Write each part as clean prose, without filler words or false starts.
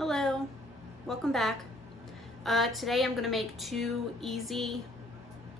Hello, welcome back. Today I'm going to make two easy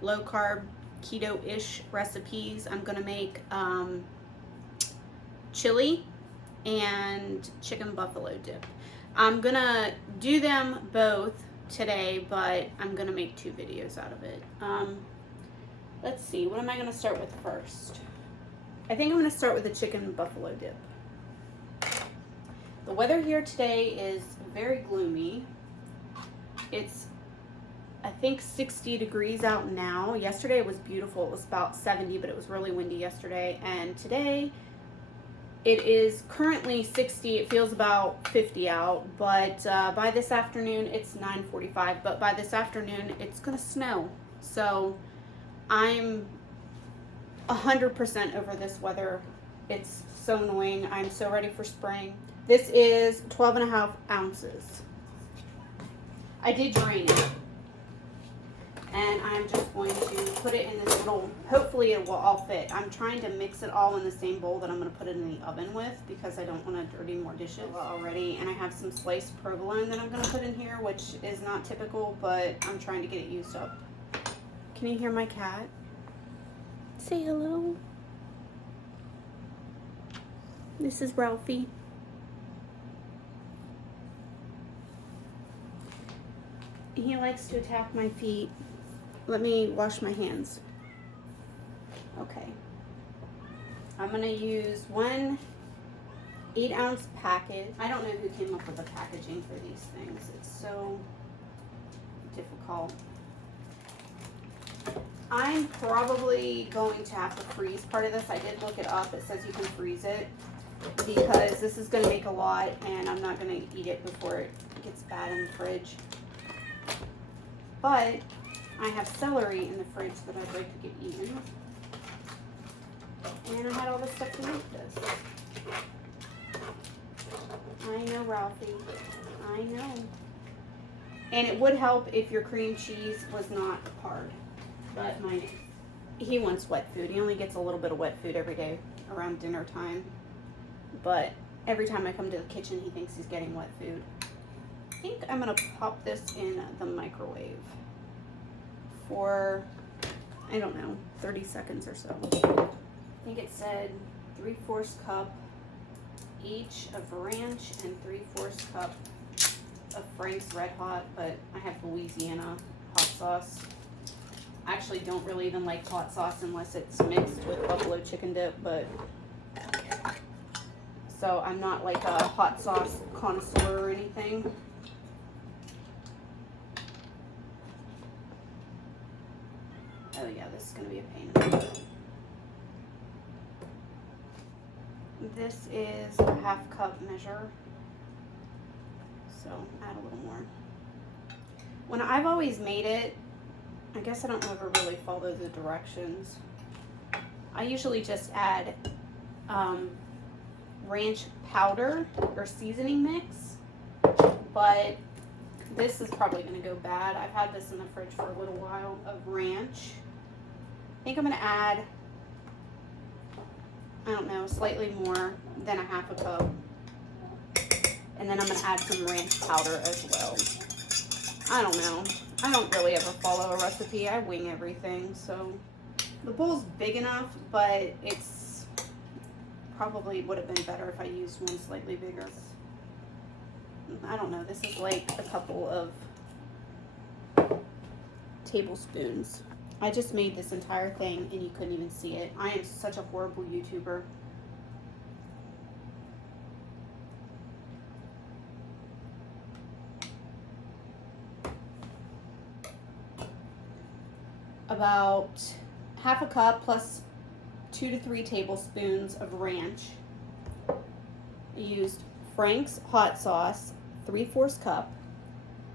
low carb keto-ish recipes. I'm going to make chili and chicken buffalo dip. I'm going to do them both today, but I'm going to make two videos out of it. Let's see, what am I going to start with first? I think I'm going to start with the chicken buffalo dip. The weather here today is very gloomy. It's, I think, 60 degrees out now. Yesterday it was beautiful. It was about 70, but it was really windy yesterday. And today it is currently 60. It feels about 50 out, but by this afternoon it's 9:45. But by this afternoon it's gonna snow. So I'm 100% over this weather. It's so annoying. I'm so ready for spring. This is 12.5 ounces. I did drain it. And I'm just going to put it in this little, hopefully it will all fit. I'm trying to mix it all in the same bowl that I'm going to put it in the oven with because I don't want to dirty more dishes already. And I have some sliced provolone that I'm going to put in here, which is not typical, but I'm trying to get it used up. Can you hear my cat? Say hello. This is Ralphie. He likes to attack my feet. Let me wash my hands. Okay. I'm gonna use one 8-ounce package. I don't know who came up with the packaging for these things. It's so difficult. I'm probably going to have to freeze part of this. I did look it up. It says you can freeze it because this is gonna make a lot and I'm not gonna eat it before it gets bad in the fridge. But I have celery in the fridge that I'd like to get eaten. And I had all this stuff to make this. I know, Ralphie. I know. And it would help if your cream cheese was not hard. But he wants wet food. He only gets a little bit of wet food every day around dinner time. But every time I come to the kitchen, he thinks he's getting wet food. I think I'm going to pop this in the microwave for, I don't know, 30 seconds or so. I think it said 3/4 cup each of ranch and 3/4 cup of Frank's Red Hot, but I have Louisiana hot sauce. I actually don't really even like hot sauce unless it's mixed with buffalo chicken dip, but so I'm not like a hot sauce connoisseur or anything. Oh yeah, this is going to be a pain in the butt. This is a 1/2 cup measure, so add a little more. When I've always made it, I guess I don't ever really follow the directions. I usually just add ranch powder or seasoning mix, but this is probably going to go bad. I've had this in the fridge for a little while of ranch. I think I'm going to add, I don't know, slightly more than a 1/2 cup. And then I'm going to add some ranch powder as well. I don't know. I don't really ever follow a recipe. I wing everything. So the bowl's big enough, but it's probably would have been better if I used one slightly bigger. I don't know. This is like a couple of tablespoons. I just made this entire thing and you couldn't even see it. I am such a horrible YouTuber. About 1/2 cup plus 2 to 3 tablespoons of ranch. I used Frank's hot sauce, 3/4 cup.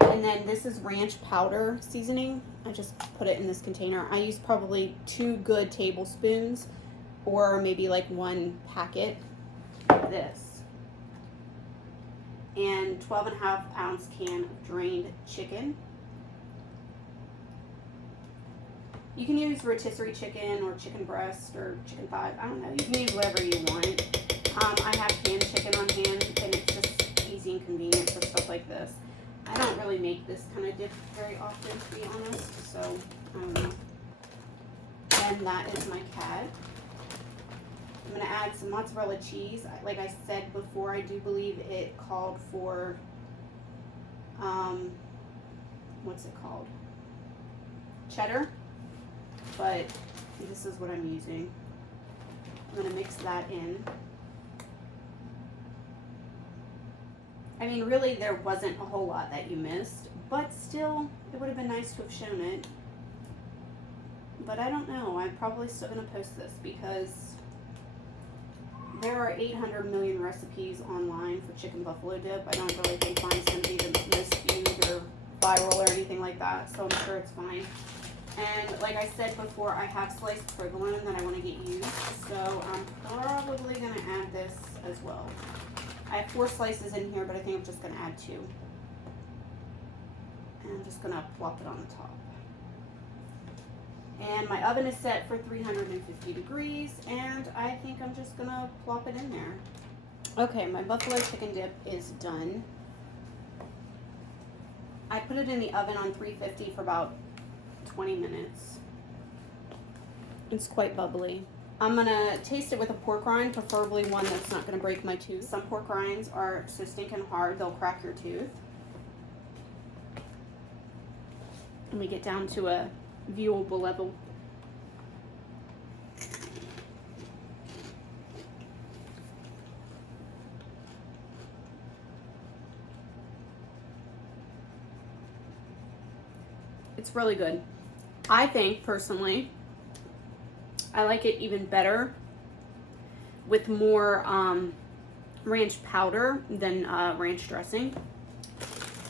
And then this is ranch powder seasoning. I just put it in this container. I used probably 2 good tablespoons or maybe like 1 packet of this. And 12.5 ounce can of drained chicken. You can use rotisserie chicken or chicken breast or chicken thigh. I don't know. You can use whatever you want. I have canned chicken on hand and it's just easy convenient for stuff like this. I don't really make this kind of dip very often, to be honest, so I don't know. And that is my cad. I'm going to add some mozzarella cheese. Like I said before, I do believe it called for, what's it called? Cheddar. But this is what I'm using. I'm going to mix that in. I mean, really, there wasn't a whole lot that you missed, but still, it would have been nice to have shown it. But I don't know. I'm probably still going to post this because there are 800 million recipes online for chicken buffalo dip. I don't really think mine's going to be the most viewed or viral or anything like that, so I'm sure it's fine. And like I said before, I have sliced provolone that I want to get used, so I'm probably going to add this as well. I have 4 slices in here, but I think I'm just going to add 2. And I'm just going to plop it on the top. And my oven is set for 350 degrees, and I think I'm just going to plop it in there. Okay, my buffalo chicken dip is done. I put it in the oven on 350 for about 20 minutes. It's quite bubbly. I'm gonna taste it with a pork rind, preferably one that's not gonna break my tooth. Some pork rinds are so stinking hard, they'll crack your tooth. And we get down to a viewable level. It's really good. I think, personally, I like it even better with more ranch powder than ranch dressing.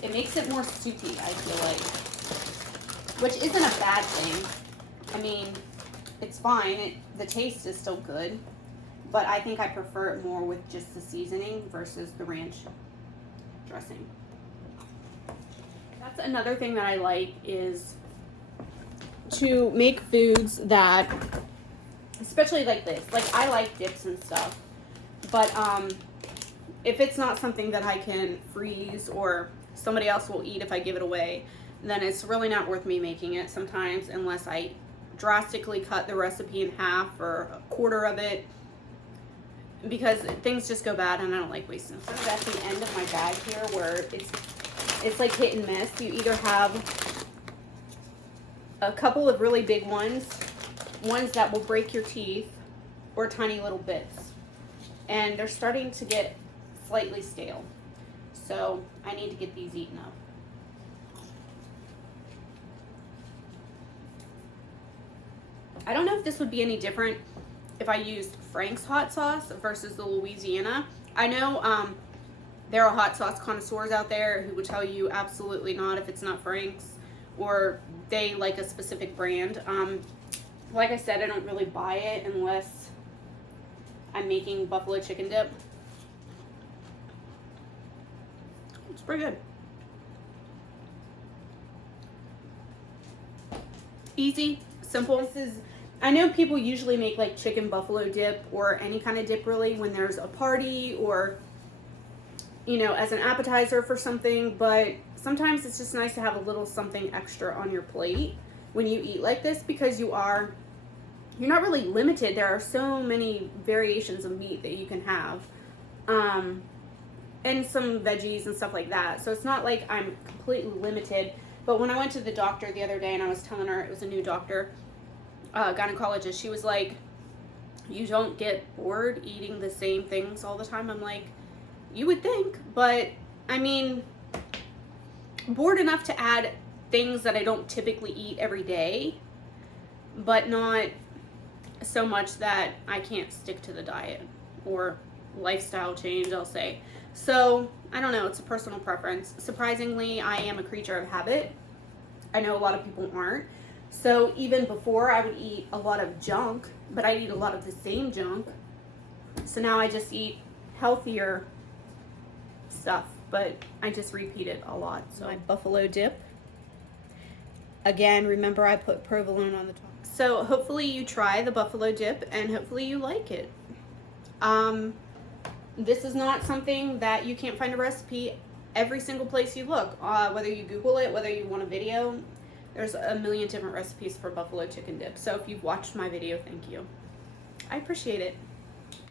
It makes it more soupy, I feel like, which isn't a bad thing. I mean, it's fine. The taste is still good, but I think I prefer it more with just the seasoning versus the ranch dressing. That's another thing that I like, is to make foods that, especially like this, like I like dips and stuff, but if it's not something that I can freeze or somebody else will eat if I give it away, then it's really not worth me making it sometimes, unless I drastically cut the recipe in half or a quarter of it, because things just go bad and I don't like wasting stuff. That's the end of my bag here, where it's like hit and miss. You either have a couple of really big ones that will break your teeth, or tiny little bits. And they're starting to get slightly stale. So I need to get these eaten up. I don't know if this would be any different if I used Frank's hot sauce versus the Louisiana. I know there are hot sauce connoisseurs out there who would tell you absolutely not if it's not Frank's, or they like a specific brand. Like I said, I don't really buy it unless I'm making buffalo chicken dip. It's pretty good. Easy, simple. I know people usually make like chicken buffalo dip or any kind of dip really when there's a party or, you know, as an appetizer for something, but sometimes it's just nice to have a little something extra on your plate when you eat like this, because you're not really limited. There are so many variations of meat that you can have, and some veggies and stuff like that. So it's not like I'm completely limited. But when I went to the doctor the other day and I was telling her, it was a new doctor, gynecologist, she was like, you don't get bored eating the same things all the time? I'm like, you would think, but I mean, bored enough to add things that I don't typically eat every day, but not so much that I can't stick to the diet or lifestyle change, I'll say. So I don't know, it's a personal preference. Surprisingly, I am a creature of habit. I know a lot of people aren't. So even before, I would eat a lot of junk, but I eat a lot of the same junk. So now I just eat healthier stuff, but I just repeat it a lot. So my buffalo dip. Again, remember I put provolone on the top. So hopefully you try the buffalo dip and hopefully you like it. this is not something that you can't find a recipe every single place you look. Whether you Google it, whether you want a video, there's a million different recipes for buffalo chicken dip. So if you've watched my video, thank you. I appreciate it.